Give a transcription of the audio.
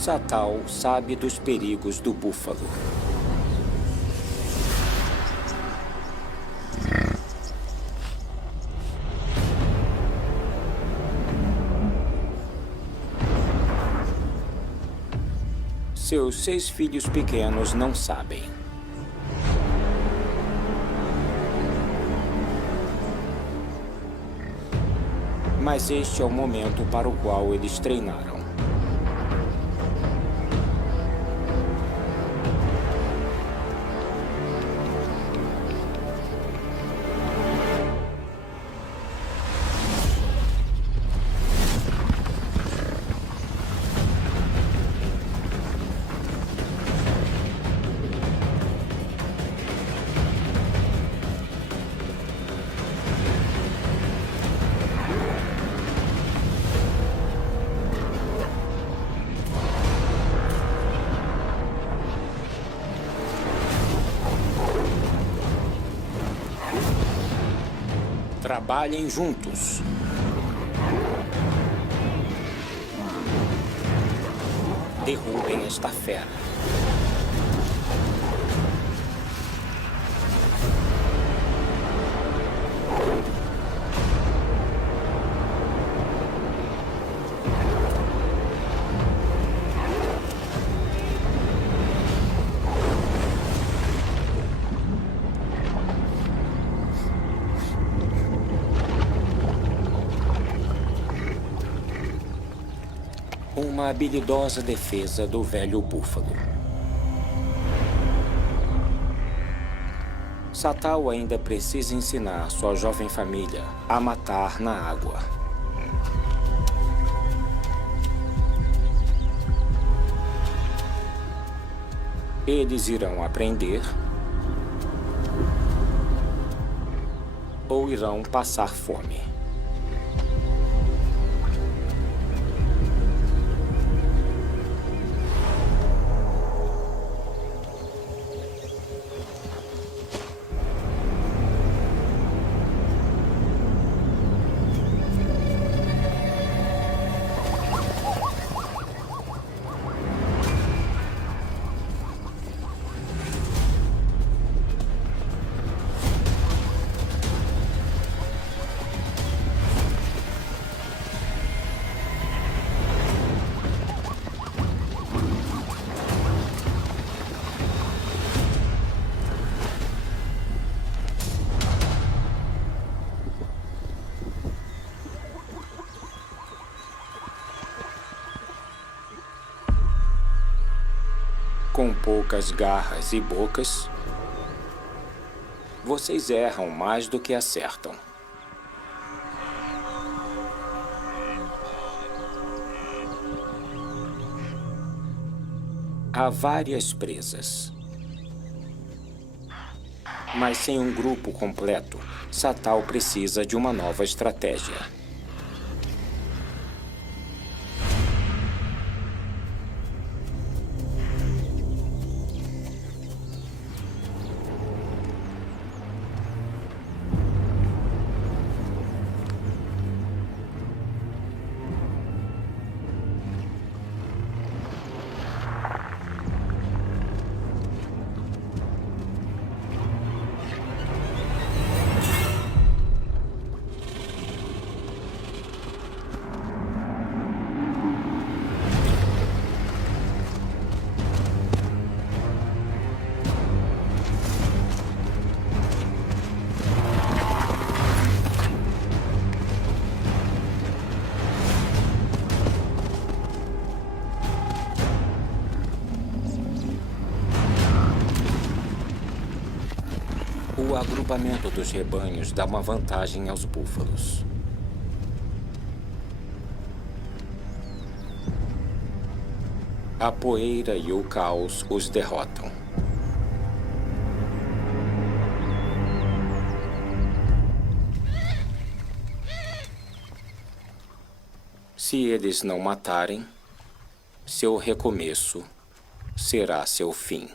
Satal sabe dos perigos do búfalo. Seus 6 filhos pequenos não sabem. Mas este é o momento para o qual eles treinaram. Trabalhem juntos. Derrubem esta fera. Uma habilidosa defesa do velho búfalo. Satal ainda precisa ensinar sua jovem família a matar na água. Eles irão aprender ou irão passar fome. Com poucas garras e bocas, vocês erram mais do que acertam. Há várias presas. Mas sem um grupo completo, Satal precisa de uma nova estratégia. O agrupamento dos rebanhos dá uma vantagem aos búfalos. A poeira e o caos os derrotam. Se eles não matarem, seu recomeço será seu fim.